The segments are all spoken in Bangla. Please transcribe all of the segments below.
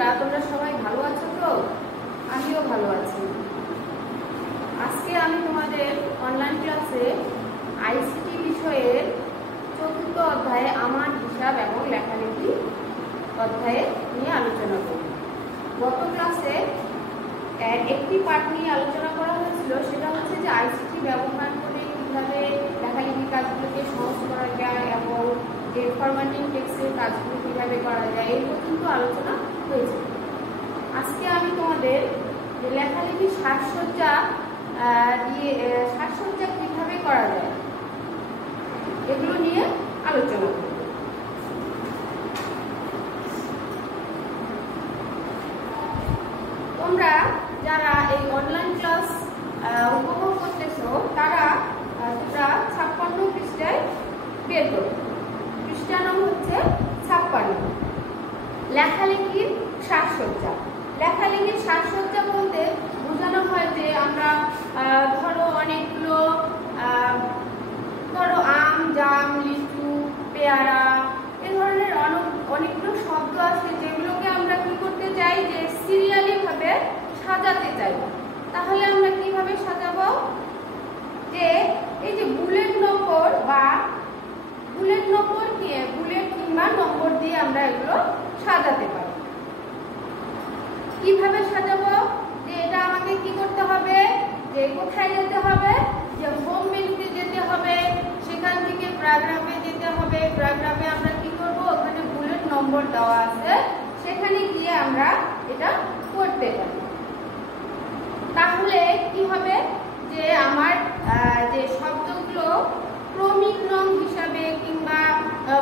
বন্ধুরা, তোমরা সবাই ভালো আছো তো? আমিও ভালো আছি। আজকে আমি তোমাদের অনলাইন ক্লাসে আইসিটি বিষয়ের চতুর্থ অধ্যায়ে আমার হিসাব এবং লেখালেখি অধ্যায়ে নিয়ে আলোচনা করব। গত ক্লাসে একটি পাঠ নিয়ে আলোচনা করা হয়েছিল, সেটা হচ্ছে যে আইসিটি ব্যবহার করে কীভাবে লেখালেখি কাজগুলোকে সহজ করা যায় এবং যে ফরম্যাটিং টেক্সটের কাজগুলো কীভাবে করা যায় এই পর্যন্ত আলোচনা হয়েছে। আজকে আমি তোমাদের লেখালেখি সাজসজ্জা কীভাবে করা যায় এগুলো নিয়ে আলোচনা করব। তোমরা যারা এই অনলাইন ক্লাস উপভোগ করতেছো তারা 56 পৃষ্ঠায় বের করো। পৃষ্ঠা নাম হচ্ছে 56। লেখালেখির সাজসজ্জা। লেখালেখির সাজসজ্জা বলতে বোঝানো হয় যে আমরা ধরো অনেকগুলো আম, জাম, লিচু, পেয়ারা এ ধরনের অনেকগুলো শব্দ আছে যেগুলোকে আমরা কি করতে চাই, যে সিরিয়ালি ভাবে সাজাতে চাই। তাহলে আমরা কিভাবে সাজাবো? যে এই যে বুলেট কিংবা নম্বর দিয়ে আমরা এগুলো সাজাতে পারি। কিভাবে সাজাবো? যে এটা আমাকে কি করতে হবে, যে কোথায় যেতে হবে, যে হোম মেনুতে যেতে হবে, সেখান থেকে প্যারাগ্রাফে যেতে হবে। প্যারাগ্রাফে আমরা কি করব, ওখানে বুলেট নম্বর দেওয়া আছে, সেখানে গিয়ে আমরা এটা করতে পারি। তাহলে কি হবে, যে আমার যে শব্দগুলো ক্রমিক রং হিসাবে কিংবা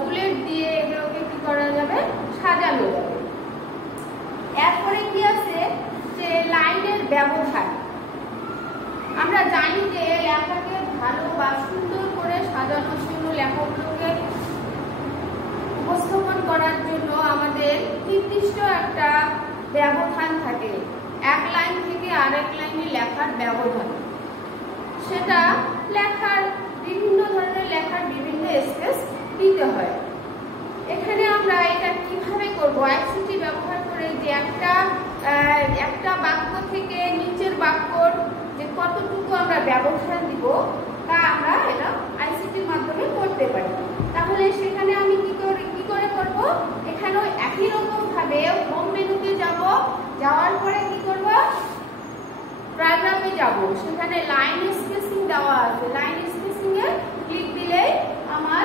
বুলেট দিয়ে এগুলোকে কি করা যাবে, সাজানো যাবে। এরপরে কি আছে, যে লাইনের ব্যবহার। আমরা জানি যে লেখাকে ভালো বা সুন্দর করে সাজানোর জন্য, লেখাগুলোকে উপস্থাপন করার জন্য আমাদের নির্দিষ্ট একটা ব্যবধান থাকে। এক লাইন থেকে আরেক লাইনে লেখার ব্যবধান, সেটা বিভিন্ন ধরনের লেখার বিভিন্ন স্পেস দিতে হয়। এখানে আমরা এটা কিভাবে করব, আইসিটি ব্যবহার করে যে একটা বাক্য থেকে নিচের বাক্যর যে কতটুকু আমরা ব্যবধান দিব তা আমরা এটা আইসিটির মাধ্যমে করতে পারি। তাহলে সেখানে আমি কি করে করব, এখানেও একই রকম ভাবে হোম মেনুতে যাওয়ার পরে কি করব, প্যারাগ্রাফে যাব, সেখানে লাইন স্পেসিং দেওয়া আছে। লাইন স্পেসিং এ ক্লিক দিলে আমার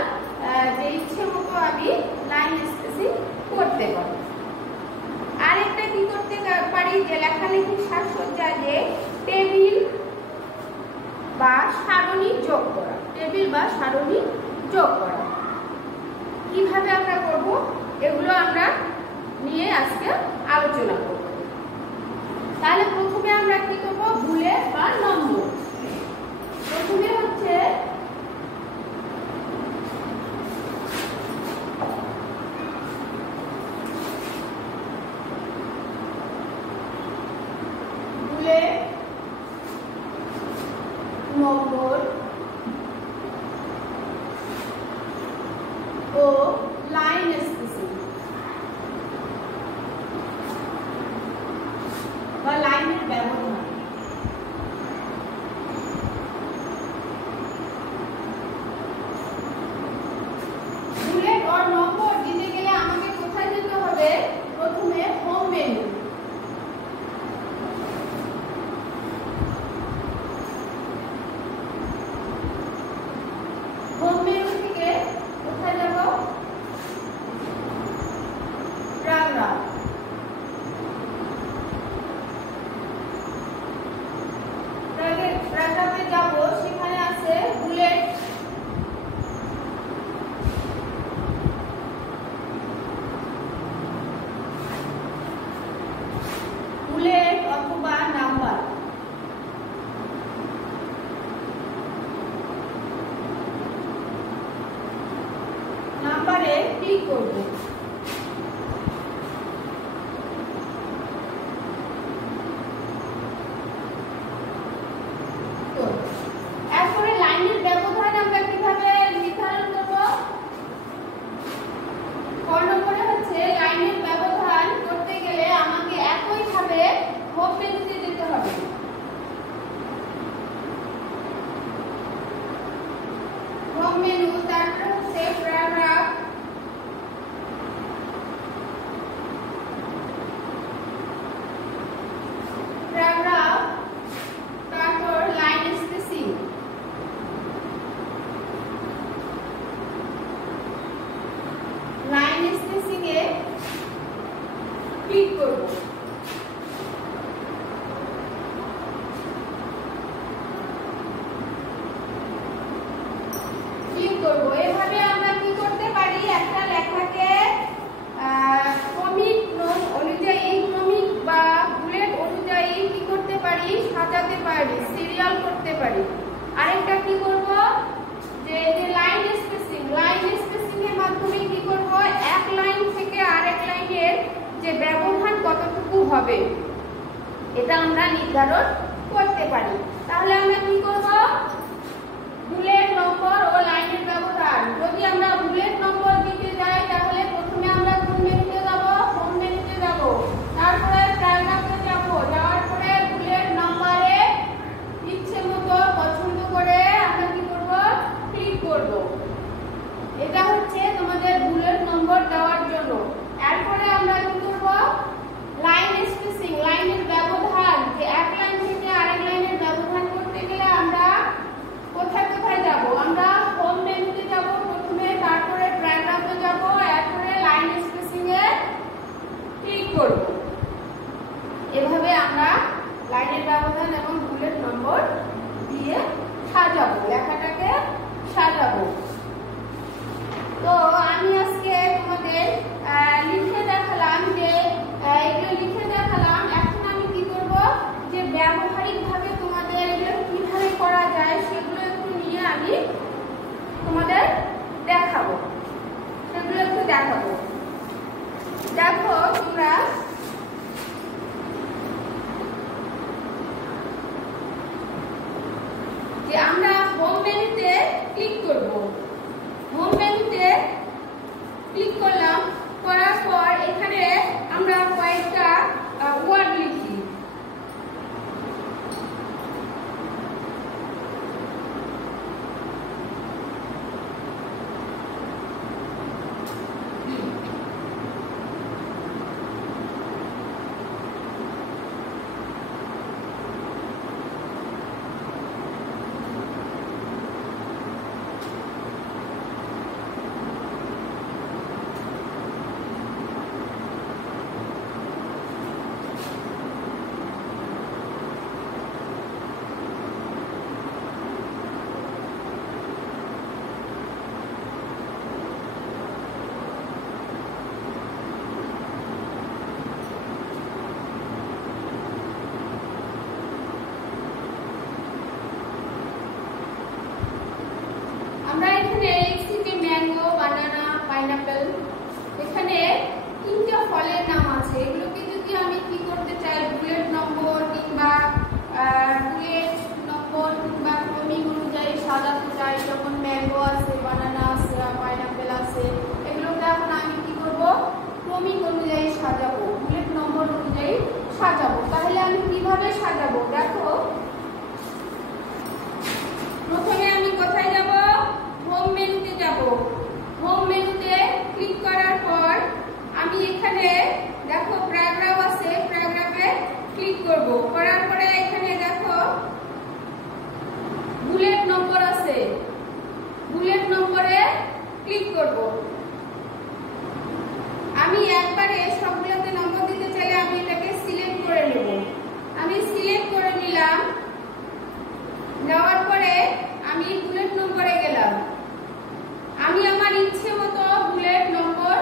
যে ইচ্ছে মতো আমি লাইন স্পেসিং করতে পারি। আরেকটা কি করতে পারি, যে লেখালেখির সাজসজ্জা, যে টেবিল বা সারণী যোগ করা। কিভাবে আমরা করব, এগুলো আমরা নিয়ে আজকে আলোচনা করব। তাহলে প্রথমে আমরা কি করব, বুলেট বা নম্বর। প্রথমে হচ্ছে বুলেট নম্বর ও লাইন স্পেসিং বা লাইনের ব্যবধান। বুলেট আর নম্বর দিতে গেলে আমাকে কোথায় যেতে হবে, প্রথমে হোম মেনু। হোম মেনু থেকে কোথায় যাব, প্যারাগ্রাফ। প্যারাগ্রাফে যাব, সেখানে আছে বুলেট। বুলেট অথবা নাম্বার। নাম্বারে ক্লিক করব। এরপরে লাইনের ব্যবধান আমরা কিভাবে নির্ধারণ করব, ক নম্বরে হচ্ছে লাইনের ব্যবধান করতে গেলে ক্লিক করব। এভাবে আমরা কি করতে পারি, একটা লেখাকে ক্রমিক অনুযায়ী, ক্রমিক বা বুলেট অনুযায়ী কি করতে পারি, সাজাতে পারি, সিরিয়াল করতে পারি। আরেকটা কি করব, যে লাইন স্পেসিং, লাইন স্পেসিং এর মাধ্যমে কি করব, এক লাইন থেকে আরেক লাইনের যে ব্যবধান কতটুকু হবে এটা আমরা নির্ধারণ করতে পারি। তাহলে আমরা কি করব, বুলেট নম্বর ও লাইনের ব্যবধান। যদি আমরা বুলেট নম্বর দিতে যাই তাহলে প্রথমে আমরা কোন মেনুতে যাব, হোম মেনুতে যাব, তারপরে প্যারাগ্রাফে যাব, যাওয়ার পরে বুলেট নম্বরে ইচ্ছে মতো পছন্দ করে আমরা কি করব, ক্লিক করব। এটা হচ্ছে তোমাদের বুলেট নম্বর দেওয়ার জন্য। এরপরে আমরা কি করব, লাইন স্পেসিং, লাইনের ব্যবধান, যে এক লাইন থেকে আরেক লাইনের ব্যবধান করতে গেলে আমরা কোথায় কোথায় যাব, আমরা হোম মেনুতে যাব প্রথমে, তারপরে প্যারাগ্রাফে যাব, এরপরে লাইন স্পেসিং এ ক্লিক করব। এভাবে আমরা লাইনের ব্যবধান এবং বুলেট নম্বর দিয়ে সাজাবো, লেখাটাকে সাজাবো। তো আমি আজকে তোমাদের লিখে দেখালাম, যে এগুলো লিখে দেখালাম। এখন আমি কি করব, যে ব্যবহারিক ভাবে তোমাদের এগুলো কিভাবে করা যায় সেগুলো একটু নিয়ে আমি তোমাদের দেখাবো, সেগুলো একটু দেখাবো। দেখো তোমরা, যে আমরা হোম মেনুতে ক্লিক করব। হোম মেনুতে ক্লিক করলাম, করার পর এখানে আমরা কয়েকটা ওয়ার্ড লিখি। আমরা এখানে লিখছি যে ম্যাঙ্গো, বানানা, পাইনাপেল। এখানে তিনটা ফলের নাম আছে। এগুলোকে যদি আমি কি করতে চাই, বুলেট নম্বর কিংবা বুলেট নম্বর কিংবা ক্রমিক অনুযায়ী সাজাতে চাই, যখন ম্যাঙ্গো আছে, বানানা আছে, পাইনাপেল আছে, এগুলোকে এখন আমি কি করব, ক্রমিক অনুযায়ী সাজাবো, বুলেট নম্বর অনুযায়ী সাজাবো। তাহলে আমি কিভাবে সাজাবো, দেখো প্রথমে আমি কোথায় যাব, হোম মেনুতে যাব। হোম মেনুতে ক্লিক করার পর আমি এখানে দেখো প্যারাগ্রাফ আছে, প্যারাগ্রাফে ক্লিক করব। করার পরে এখানে দেখো বুলেট নম্বর আছে, বুলেট নম্বরে ক্লিক করব। আমি একবারে সবগুলোতে নম্বর দিতে চাইলে আমি এটাকে সিলেক্ট করে নেব। আমি সিলেক্ট করে নিলাম, নেওয়ার পরে আমি বুলেট নম্বরে গেলাম। আমি আমার ইচ্ছে মতো বুলেট নম্বর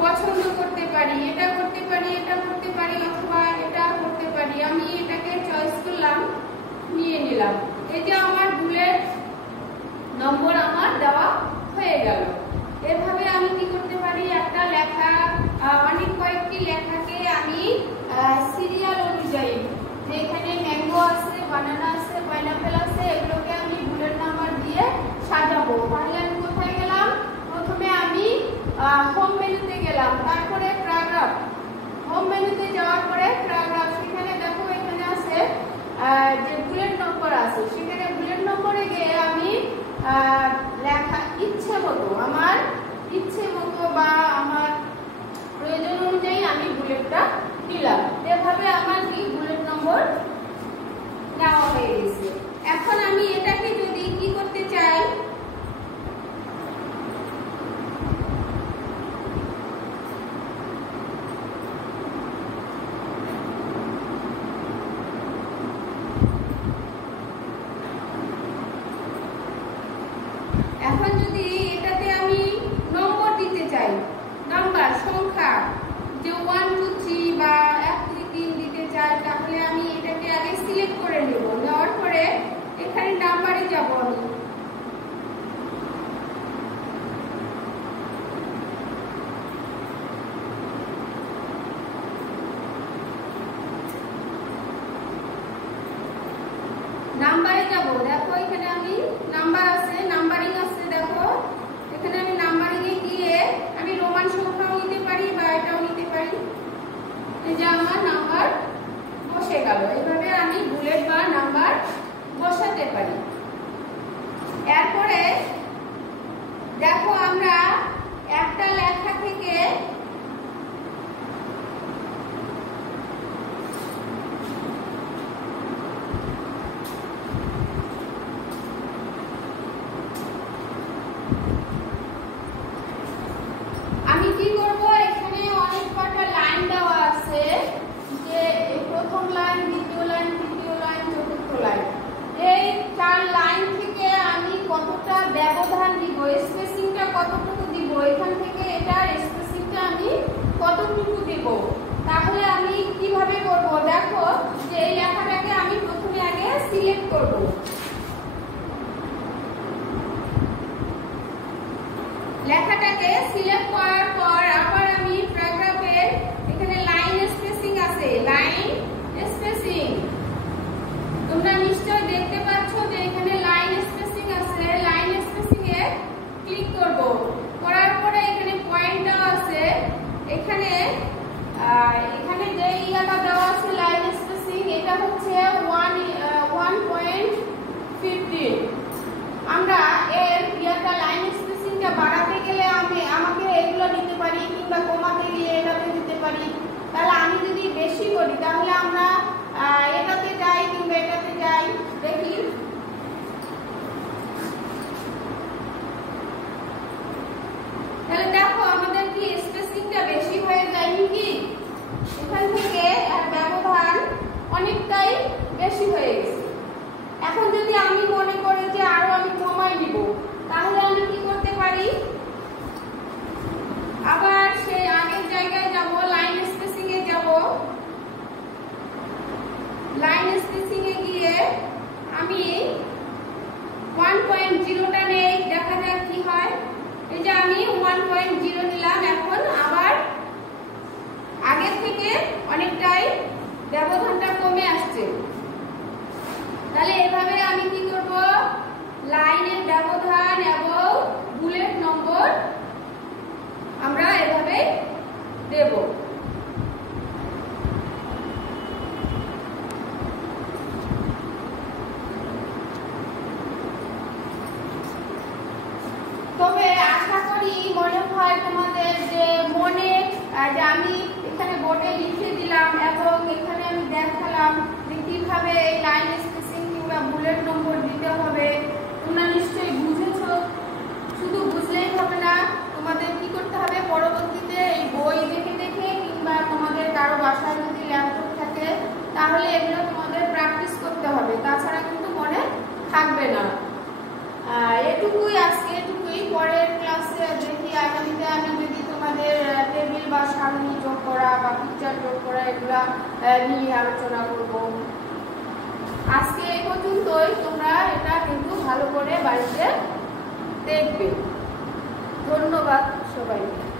পছন্দ করতে পারি, এটা করতে পারি, এটা করতে পারি, অথবা এটা করতে পারি। আমি এটাকে চয়েস করলাম, নিয়ে নিলাম। এই যে আমার বুলেট নম্বর আমার দেওয়া হয়ে গেল। এভাবে আমি কি করতে পারি, একটা লেখা, অনেক কয়েকটি লেখাকে আমি সিরিয়াল অনুযায়ী, যে এখানে ম্যাঙ্গো আছে, বানানা আছে, পাইনাপেল আছে, এগুলোকে আমি বুলেট নাম্বার দিয়ে সাজাবো। তাহলে আমি কোথায় গেলাম, প্রথমে আমি হোম মেনুতে গেলাম, তারপরে প্যারাগ্রাফ। হোম মেনুতে যাওয়ার পরে প্যারাগ্রাফ, সেখানে দেখো এখানে আছে যে বুলেট নম্বর আছে, সেখানে বুলেট নম্বরে গিয়ে আমি লেখা ইচ্ছে মতো, আমার ইচ্ছে মতো বা আমার প্রয়োজন অনুযায়ী আমি বুলেটটা দিলাম। এভাবে আমার কি বুলেট নম্বর নেওয়া হয়ে গেছে। এখন আমি এটাকে যদি কি করতে চাই, যে 1 2 3 বা 1 2 3 দিতে চাই, তাহলে আমি এটাকে আগে সিলেক্ট করে নেব। নেওয়ার পরে এখানে নাম্বারে যাব আমি। নাম্বারে যাব, দেখো এখানে আমি নাম্বার আছে, নাম্বারিং আছে, দেখো এখানে আমি নাম্বারিং এ গিয়ে আমি রোমান সংখ্যাও নিতে পারি বা এটাও নিতে পারি। এই যে আমার নাম্বার বসে গেল। এইভাবে আমি বুলেট বা নাম্বার বসাতে পারি। এরপরে দেখো আমরা একটা লেখা থেকে আমি কি করব, এখানে অনেক কটা লাইন দেওয়া আছে, যে প্রথম লাইন, দ্বিতীয় লাইন, তৃতীয় লাইন, চতুর্থ লাইন। এই 4 লাইন থেকে আমি কতটা ব্যবধান দিব, স্পেসিংটা কতটুকু দিব, এখান থেকে এটার স্পেসিংটা আমি কতটুকু দিব, তাহলে আমি কিভাবে করব। দেখো যে এই লেখাটাকে আমি প্রথমে আগে সিলেক্ট করব। লেখাটাকে সিলেক্ট করার পর আবার আমি প্যারাগ্রাফের এখানে লাইন স্পেসিং আছে, লাইন স্পেসিং তোমরা নিশ্চয়ই দেখতে পাচ্ছ যে এখানে লাইন স্পেসিং আছে। লাইন স্পেসিং এ ক্লিক করব। করার পরে এখানে পয়েন্ট দেওয়া আছে, এখানে যে ইয়াটা দেওয়া আছে লাইন স্পেসিং, এটা হচ্ছে 1.15। আমরা এর ইয়াটা লাইন স্পেসিংটা বাড়াতে গেলে আমাকে এগুলো নিতে পারি, কিংবা কমাতে গেলে এটাতে দিতে পারি। তাহলে আমি যদি বেশি করি তাহলে আমরা এটাতে যাই কিংবা এটাতে যাই, দেখি। তাহলে দেখো আমাদের কি স্পেসিংটা বেশি হয়ে যায় নাকি? এখান থেকে ব্যবধান অনেকটাই বেশি হয়ে গেছে। এখন যদি আমি মনে করি যে আরো আমি কমাই নিব, তাহলে আমি কি করতে পারি, আবার সেই আগের জায়গায় যাব, লাইন স্পেসিং এ যাব। লাইন স্পেসিং এ গিয়ে আমি 1.0টা নেই, দেখা যাক কি হয়। এই যে আমি 1.0 নিলাম। এখন আবার আগের থেকে অনেকটাই ব্যবধানটা কমে আসছে। তাহলে এভাবে আমি কি করব, লাইনের ব্যবধান এবং বুলেট নম্বর আমরা এভাবে দেব। তবে আশা করি মনে হয় তোমাদের যে মনে যে আমি এখানে বোর্ডে লিখে দিলাম এবং এখানে আমি দেখালাম যে কিভাবে এই লাইন স্পেসিং কিংবা বুলেট নম্বর দিতে হবে, তোমরা নিশ্চয়ই বুঝেছো। শুধু বুঝলেই হবে না, তোমাদের কি করতে হবে, পরবর্তীতে এই বই দেখে দেখে কিংবা তোমাদের কারো বাসায় যদি ল্যাপটপ থাকে তাহলে এগুলো তোমাদের প্র্যাকটিস করতে হবে, তাছাড়া কিন্তু মনে থাকবে না। এটুকুই আজকে, এটুকুই। পরের ক্লাসে দেখি আগামীতে আমি যদি তোমাদের টেবিল বা সারণী যোগ করা বা পিকচার যোগ করা এগুলা নিয়ে আলোচনা করব। আজকে এই পর্যন্তই। তোমরা এটা কিন্তু ভালো করে বাড়িতে দেখবে। ধন্যবাদ সবাইকে।